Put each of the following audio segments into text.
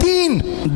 3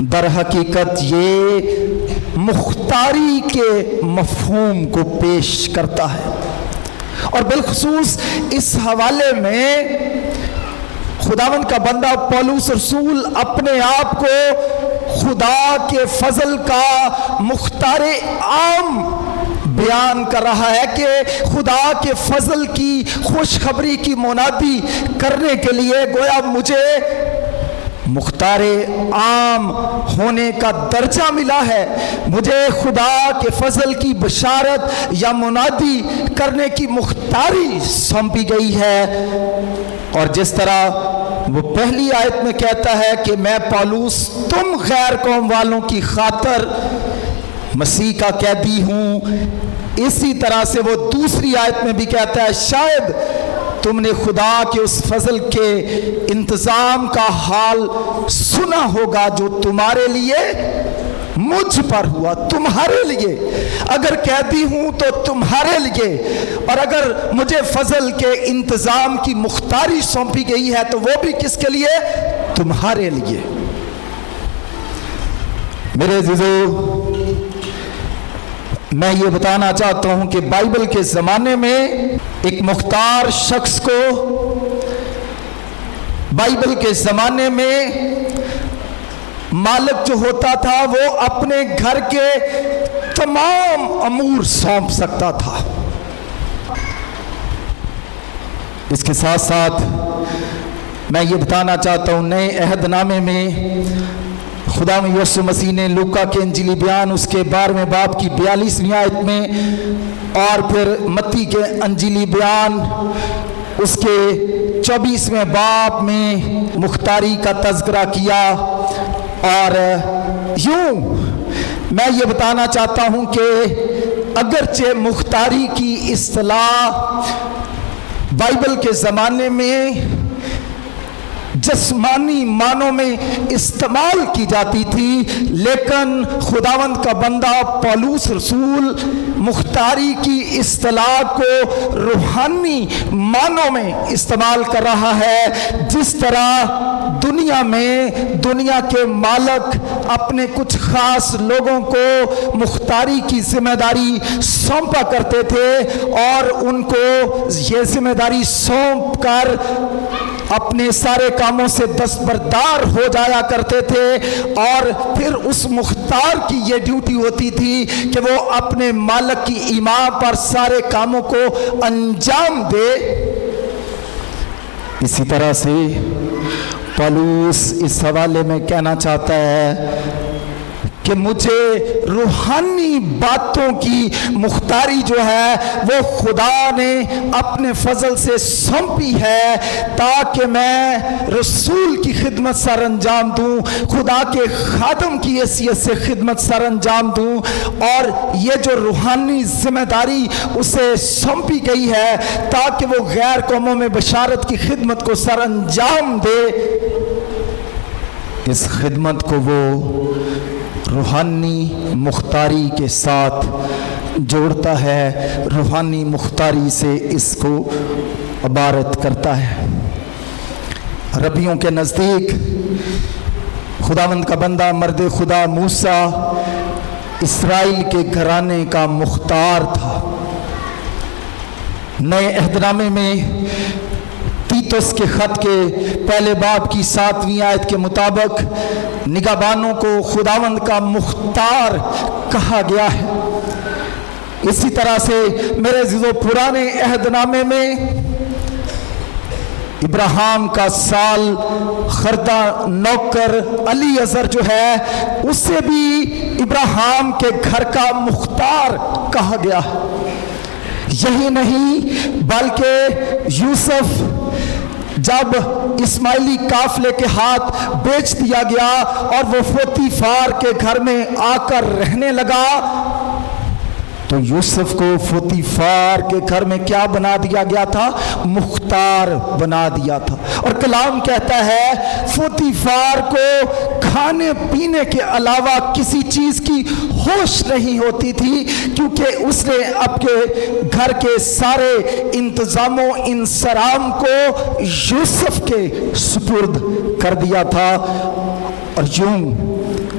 در حقیقت یہ مختاری کے مفہوم کو پیش کرتا ہے، اور بالخصوص اس حوالے میں خداوند کا بندہ پولس رسول اپنے آپ کو خدا کے فضل کا مختار عام بیان کر رہا ہے کہ خدا کے فضل کی خوشخبری کی منادی کرنے کے لیے گویا مجھے مختار عام ہونے کا درجہ ملا ہے، مجھے خدا کے فضل کی بشارت یا منادی کرنے کی مختاری سونپی گئی ہے۔ اور جس طرح وہ پہلی آیت میں کہتا ہے کہ میں پولس تم غیر قوم والوں کی خاطر مسیح کا قیدی ہوں، اسی طرح سے وہ دوسری آیت میں بھی کہتا ہے شاید تم نے خدا کے اس فضل کے انتظام کا حال سنا ہوگا جو تمہارے لیے مجھ پر ہوا، تمہارے لیے، اگر قیدی ہوں تو تمہارے لیے، اور اگر مجھے فضل کے انتظام کی مختاری سونپی گئی ہے تو وہ بھی کس کے لیے؟ تمہارے لیے۔ میرے عزیزو، میں یہ بتانا چاہتا ہوں کہ بائبل کے زمانے میں ایک مختار شخص کو بائبل کے زمانے میں مالک جو ہوتا تھا وہ اپنے گھر کے تمام امور سونپ سکتا تھا۔ اس کے ساتھ ساتھ میں یہ بتانا چاہتا ہوں نئے عہد نامے میں خدا میں یسوع مسیح نے لوکا کے انجیلی بیان اس کے 12ویں باب کی 42ویں آیت میں اور پھر متی کے انجیلی بیان اس کے 24ویں باب میں مختاری کا تذکرہ کیا، اور یوں میں یہ بتانا چاہتا ہوں کہ اگرچہ مختاری کی اصطلاح بائبل کے زمانے میں جسمانی معنوں میں استعمال کی جاتی تھی، لیکن خداوند کا بندہ پولس رسول مختاری کی اصطلاح کو روحانی معنوں میں استعمال کر رہا ہے۔ جس طرح دنیا میں دنیا کے مالک اپنے کچھ خاص لوگوں کو مختاری کی ذمہ داری سونپا کرتے تھے اور ان کو یہ ذمہ داری سونپ کر اپنے سارے کاموں سے دستبردار ہو جایا کرتے تھے، اور پھر اس مختار کی یہ ڈیوٹی ہوتی تھی کہ وہ اپنے مالک کی ایما پر سارے کاموں کو انجام دے۔ اسی طرح سے پولس اس حوالے میں کہنا چاہتا ہے کہ مجھے روحانی باتوں کی مختاری جو ہے وہ خدا نے اپنے فضل سے سونپی ہے تاکہ میں رسول کی خدمت سر انجام دوں، خدا کے خادم کی حیثیت سے خدمت سر انجام دوں، اور یہ جو روحانی ذمہ داری اسے سونپی گئی ہے تاکہ وہ غیر قوموں میں بشارت کی خدمت کو سر انجام دے، اس خدمت کو وہ روحانی مختاری کے ساتھ جوڑتا ہے، روحانی مختاری سے اس کو عبارت کرتا ہے۔ ربیوں کے نزدیک خداوند کا بندہ مرد خدا موسیٰ اسرائیل کے گھرانے کا مختار تھا۔ نئے عہد نامے میں تیتس کے خط کے پہلے باب کی 7ویں آیت کے مطابق نگہبانوں کو خداوند کا مختار کہا گیا ہے۔ اسی طرح سے میرے عزیزو پرانے عہد نامے میں ابراہیم کا سال خردہ نوکر علی اذر جو ہے اسے بھی ابراہیم کے گھر کا مختار کہا گیا ہے۔ یہی نہیں بلکہ یوسف جب اسماعیلی قافلے کے ہاتھ بیچ دیا گیا اور وہ پوتیفار کے گھر میں آ کر رہنے لگا تو یوسف کو پوتیفار کے گھر میں کیا بنا دیا گیا تھا؟ مختار بنا دیا تھا۔ اور کلام کہتا ہے پوتیفار کو کھانے پینے کے علاوہ کسی چیز کی ہوش نہیں ہوتی تھی کیونکہ اس نے اپنے گھر کے سارے انتظام و انصرام کو یوسف کے سپرد کر دیا تھا۔ اور یوں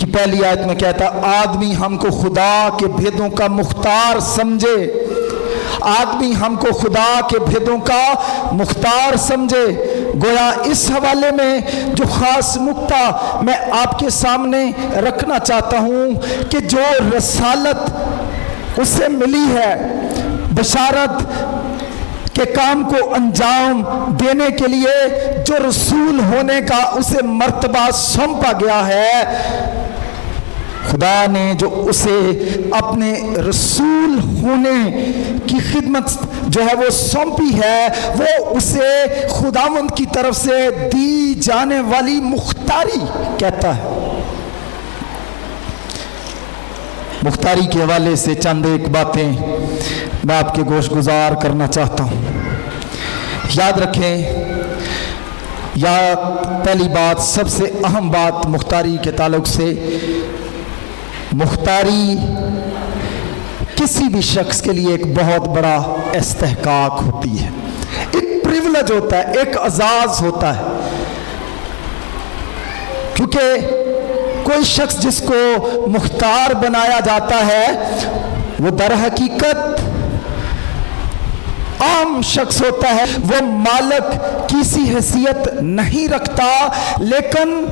کہ پہلی آیت میں کہتا ہے آدمی ہم کو خدا کے بھیدوں کا مختار سمجھے، آدمی ہم کو خدا کے بھیدوں کا مختار سمجھے۔ گویا اس حوالے میں جو خاص نکتہ میں آپ کے سامنے رکھنا چاہتا ہوں کہ جو رسالت اسے ملی ہے، بشارت کے کام کو انجام دینے کے لیے جو رسول ہونے کا اسے مرتبہ سونپا گیا ہے، خدا نے جو اسے اپنے رسول ہونے کی خدمت جو ہے وہ سونپی ہے، وہ اسے خداوند کی طرف سے دی جانے والی مختاری کہتا ہے۔ مختاری کے حوالے سے چند ایک باتیں میں آپ کے گوش گزار کرنا چاہتا ہوں۔ یاد رکھیں، یا پہلی بات، سب سے اہم بات مختاری کے تعلق سے، مختاری کسی بھی شخص کے لیے ایک بہت بڑا استحقاق ہوتی ہے، ایک پریولیج ہوتا ہے، ایک اعزاز ہوتا ہے، کیونکہ کوئی شخص جس کو مختار بنایا جاتا ہے وہ در حقیقت عام شخص ہوتا ہے، وہ مالک کی سی حیثیت نہیں رکھتا، لیکن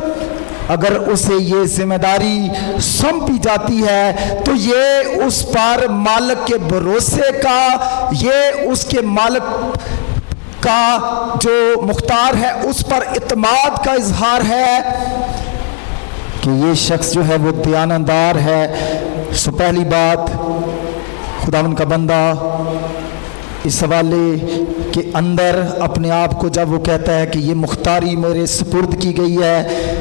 اگر اسے یہ ذمہ داری سونپی جاتی ہے تو یہ اس پر مالک کے بھروسے کا، یہ اس کے مالک کا جو مختار ہے اس پر اعتماد کا اظہار ہے کہ یہ شخص جو ہے وہ دیانتدار ہے۔ سو پہلی بات، خداوند کا بندہ اس حوالے کے اندر اپنے آپ کو جب وہ کہتا ہے کہ یہ مختاری میرے سپرد کی گئی ہے،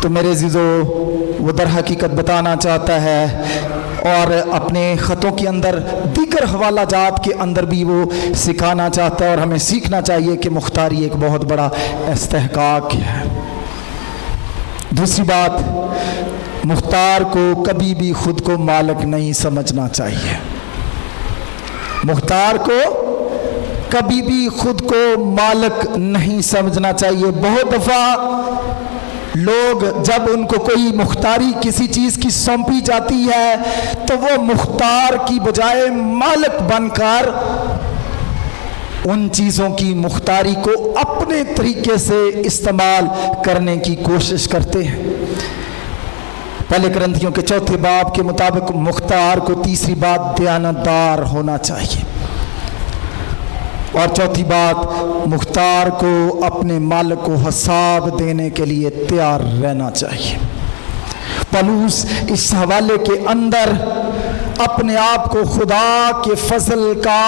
تو میرے عزیزو وہ در حقیقت بتانا چاہتا ہے، اور اپنے خطوں کے اندر دیگر حوالہ جات کے اندر بھی وہ سکھانا چاہتا ہے، اور ہمیں سیکھنا چاہیے کہ مختاری ایک بہت بڑا استحقاق ہے۔ دوسری بات، مختار کو کبھی بھی خود کو مالک نہیں سمجھنا چاہیے۔ مختار کو کبھی بھی خود کو مالک نہیں سمجھنا چاہیے۔ بہت دفعہ لوگ جب ان کو کوئی مختاری کسی چیز کی سونپی جاتی ہے تو وہ مختار کی بجائے مالک بن کر ان چیزوں کی مختاری کو اپنے طریقے سے استعمال کرنے کی کوشش کرتے ہیں۔ پہلے کرنتھیوں کے 4 باب کے مطابق مختار کو تیسری بات دیانتدار ہونا چاہیے، اور چوتھی بات، مختار کو اپنے مالک کو حساب دینے کے لیے تیار رہنا چاہیے۔ پولس اس حوالے کے اندر اپنے آپ کو خدا کے فضل کا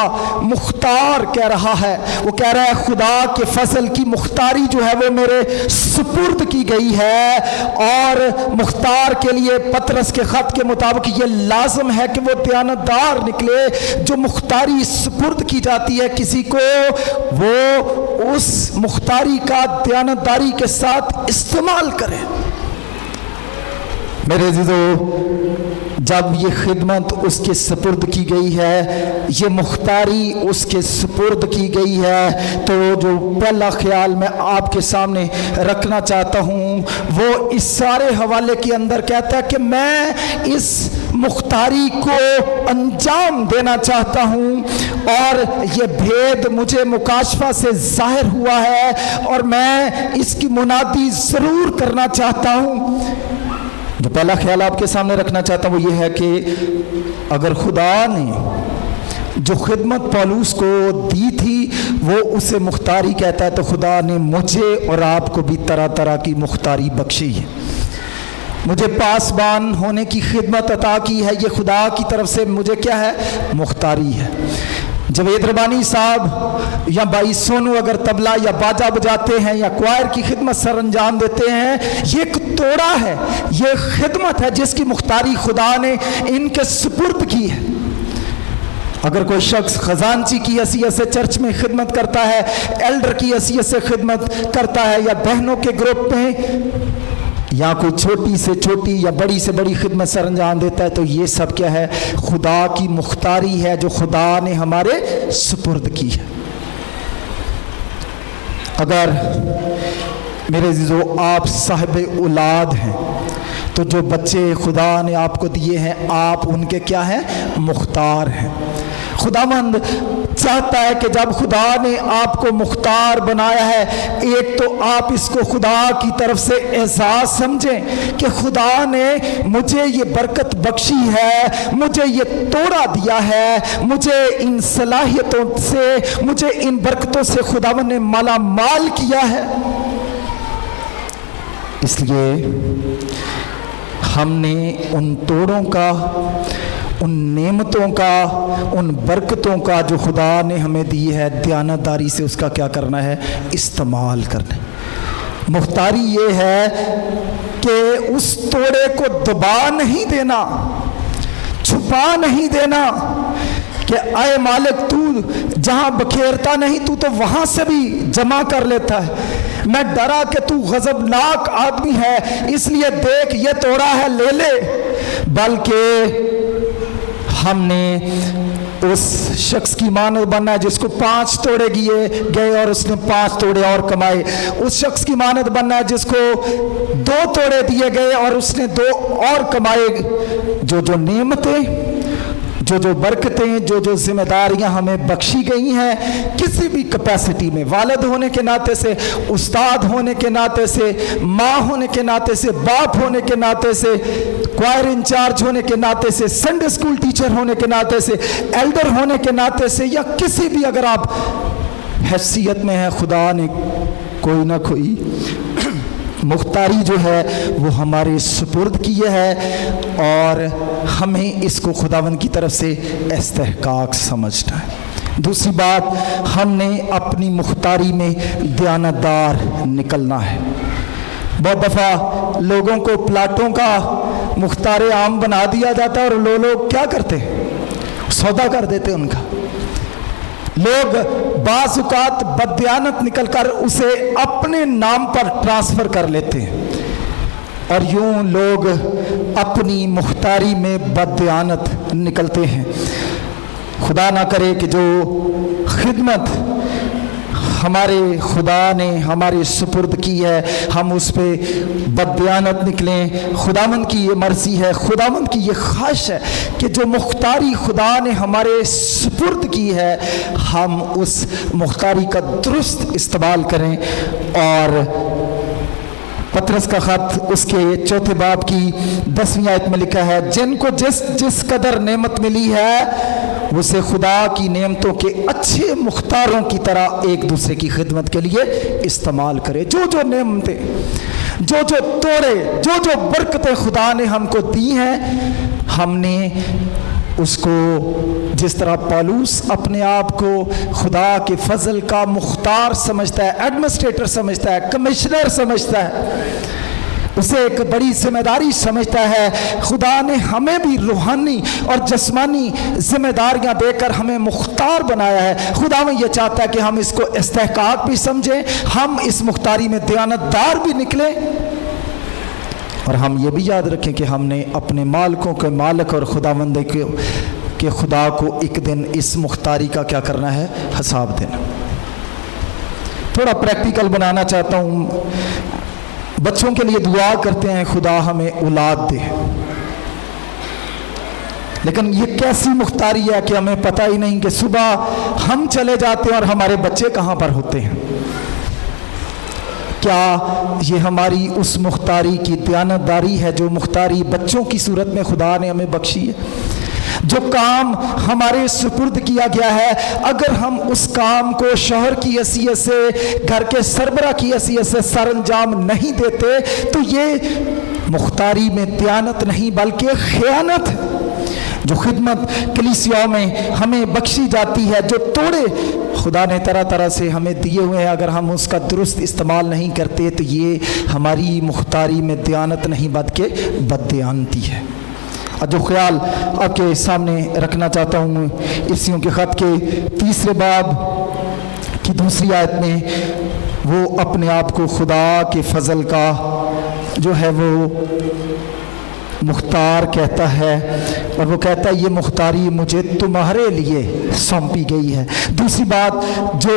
مختار کہہ رہا ہے۔ وہ کہہ رہا ہے خدا کے فضل کی مختاری جو ہے وہ میرے سپرد کی گئی ہے، اور مختار کے لیے پطرس کے خط کے مطابق یہ لازم ہے کہ وہ دیانتدار نکلے۔ جو مختاری سپرد کی جاتی ہے کسی کو، وہ اس مختاری کا دیانتداری کے ساتھ استعمال کرے۔ میرے عزیزو، جب یہ خدمت اس کے سپرد کی گئی ہے، یہ مختاری اس کے سپرد کی گئی ہے، تو جو پہلا خیال میں آپ کے سامنے رکھنا چاہتا ہوں وہ اس سارے حوالے کے اندر کہتا ہے کہ میں اس مختاری کو انجام دینا چاہتا ہوں، اور یہ بھید مجھے مکاشفہ سے ظاہر ہوا ہے، اور میں اس کی منادی ضرور کرنا چاہتا ہوں۔ جو پہلا خیال آپ کے سامنے رکھنا چاہتا ہوں وہ یہ ہے کہ اگر خدا نے جو خدمت پولس کو دی تھی وہ اسے مختاری کہتا ہے، تو خدا نے مجھے اور آپ کو بھی طرح طرح کی مختاری بخشی ہے۔ مجھے پاسبان ہونے کی خدمت عطا کی ہے، یہ خدا کی طرف سے مجھے کیا ہے؟ مختاری ہے۔ جاوید ربانی صاحب یا بھائی سونو اگر طبلہ یا باجا بجاتے ہیں یا کوائر کی خدمت سر انجام دیتے ہیں، یہ ایک توڑا ہے، یہ خدمت ہے جس کی مختاری خدا نے ان کے سپرد کی ہے۔ اگر کوئی شخص خزانچی کی حیثیت سے چرچ میں خدمت کرتا ہے، ایلڈر کی حیثیت سے خدمت کرتا ہے، یا بہنوں کے گروپ میں، یا کوئی چھوٹی سے چھوٹی یا بڑی سے بڑی خدمت سر انجام دیتا ہے، تو یہ سب کیا ہے؟ خدا کی مختاری ہے جو خدا نے ہمارے سپرد کی ہے۔ اگر میرے عزیزو آپ صاحب اولاد ہیں، تو جو بچے خدا نے آپ کو دیے ہیں آپ ان کے کیا ہیں؟ مختار ہیں۔ خداوند چاہتا ہے کہ جب خدا نے آپ کو مختار بنایا ہے، ایک تو آپ اس کو خدا کی طرف سے اعزاز سمجھیں کہ خدا نے مجھے یہ برکت بخشی ہے، مجھے یہ توڑا دیا ہے، مجھے ان صلاحیتوں سے، مجھے ان برکتوں سے خداوند نے مالا مال کیا ہے۔ اس لیے ہم نے ان توڑوں کا، ان نعمتوں کا، ان برکتوں کا جو خدا نے ہمیں دی ہے، دیانتداری سے اس کا کیا کرنا ہے؟ استعمال کرنا ہے۔ مختاری یہ ہے کہ اس توڑے کو دبا نہیں دینا، چھپا نہیں دینا کہ اے مالک تو جہاں بکھیرتا نہیں تو وہاں سے بھی جمع کر لیتا ہے، میں ڈرا کہ تو غضبناک آدمی ہے اس لیے دیکھ یہ توڑا ہے لے لے، بلکہ ہم نے اس شخص کی مانند بننا ہے جس کو 5 توڑے گئے اور اس نے 5 توڑے اور کمائے، اس شخص کی مانند بننا ہے جس کو 2 توڑے دیے گئے اور اس نے 2 اور کمائے۔ جو نعمتیں، جو برکتیں، جو ذمہ داریاں ہمیں بخشی گئی ہیں کسی بھی کیپیسٹی میں، والد ہونے کے ناطے سے، استاد ہونے کے ناطے سے، ماں ہونے کے ناطے سے، باپ ہونے کے ناطے سے، کوائر انچارج ہونے کے ناطے سے، سنڈے اسکول ٹیچر ہونے کے ناطے سے، ایلڈر ہونے کے ناطے سے، یا کسی بھی اگر آپ حیثیت میں ہیں، خدا نے کوئی نہ کوئی مختاری جو ہے وہ ہمارے سپرد کی ہے اور ہمیں اس کو خداوند کی طرف سے استحقاق سمجھنا ہے۔ دوسری بات، ہم نے اپنی مختاری میں دیانتدار نکلنا ہے۔ بہت دفعہ لوگوں کو پلاٹوں کا مختار عام بنا دیا جاتا ہے اور لوگ کیا کرتے ہیں؟ سودا کر دیتے ان کا۔ لوگ بعض اوقات بددیانت نکل کر اسے اپنے نام پر ٹرانسفر کر لیتے ہیں اور یوں لوگ اپنی مختاری میں بددیانت نکلتے ہیں۔ خدا نہ کرے کہ جو خدمت ہمارے خدا نے ہمارے سپرد کی ہے ہم اس پہ بددیانت نکلیں۔ خداوند کی یہ مرضی ہے، خداوند کی یہ خواہش ہے کہ جو مختاری خدا نے ہمارے سپرد کی ہے ہم اس مختاری کا درست استعمال کریں۔ اور پطرس کا خط اس کے 4 باب کی 10ویں آیت میں لکھا ہے، جن کو جس قدر نعمت ملی ہے اسے خدا کی نعمتوں کے اچھے مختاروں کی طرح ایک دوسرے کی خدمت کے لیے استعمال کرے۔ جو نعمتیں، جو توڑے، جو برکتیں خدا نے ہم کو دی ہیں ہم نے اس کو، جس طرح پالوس اپنے آپ کو خدا کے فضل کا مختار سمجھتا ہے، ایڈمنسٹریٹر سمجھتا ہے، کمشنر سمجھتا ہے، اسے ایک بڑی ذمہ داری سمجھتا ہے، خدا نے ہمیں بھی روحانی اور جسمانی ذمہ داریاں دے کر ہمیں مختار بنایا ہے۔ خدا میں یہ چاہتا ہے کہ ہم اس کو استحقاق بھی سمجھیں، ہم اس مختاری میں دیانتدار بھی نکلیں اور ہم یہ بھی یاد رکھیں کہ ہم نے اپنے مالکوں کے مالک اور خداوند کے خدا کو ایک دن اس مختاری کا کیا کرنا ہے؟ حساب دینا۔ تھوڑا پریکٹیکل بنانا چاہتا ہوں، بچوں کے لیے دعا کرتے ہیں خدا ہمیں اولاد دے، لیکن یہ کیسی مختاری ہے کہ ہمیں پتہ ہی نہیں کہ صبح ہم چلے جاتے ہیں اور ہمارے بچے کہاں پر ہوتے ہیں۔ کیا یہ ہماری اس مختاری کی دیانتداری ہے جو مختاری بچوں کی صورت میں خدا نے ہمیں بخشی ہے؟ جو کام ہمارے سپرد کیا گیا ہے اگر ہم اس کام کو شوہر کی حیثیت سے، گھر کے سربراہ کی حیثیت سے سر انجام نہیں دیتے تو یہ مختاری میں دیانت نہیں بلکہ خیانت ہے۔ جو خدمت کلیسیاؤں میں ہمیں بخشی جاتی ہے، جو توڑے خدا نے طرح طرح سے ہمیں دیے ہوئے ہیں، اگر ہم اس کا درست استعمال نہیں کرتے تو یہ ہماری مختاری میں دیانت نہیں بلکہ بددیانتی ہے۔ اور جو خیال آپ کے سامنے رکھنا چاہتا ہوں، افسیوں کے خط کے 3 باب کی 2 آیت میں وہ اپنے آپ کو خدا کے فضل کا جو ہے وہ مختار کہتا ہے اور وہ کہتا ہے یہ مختاری مجھے تمہارے لیے سونپی گئی ہے۔ دوسری بات، جو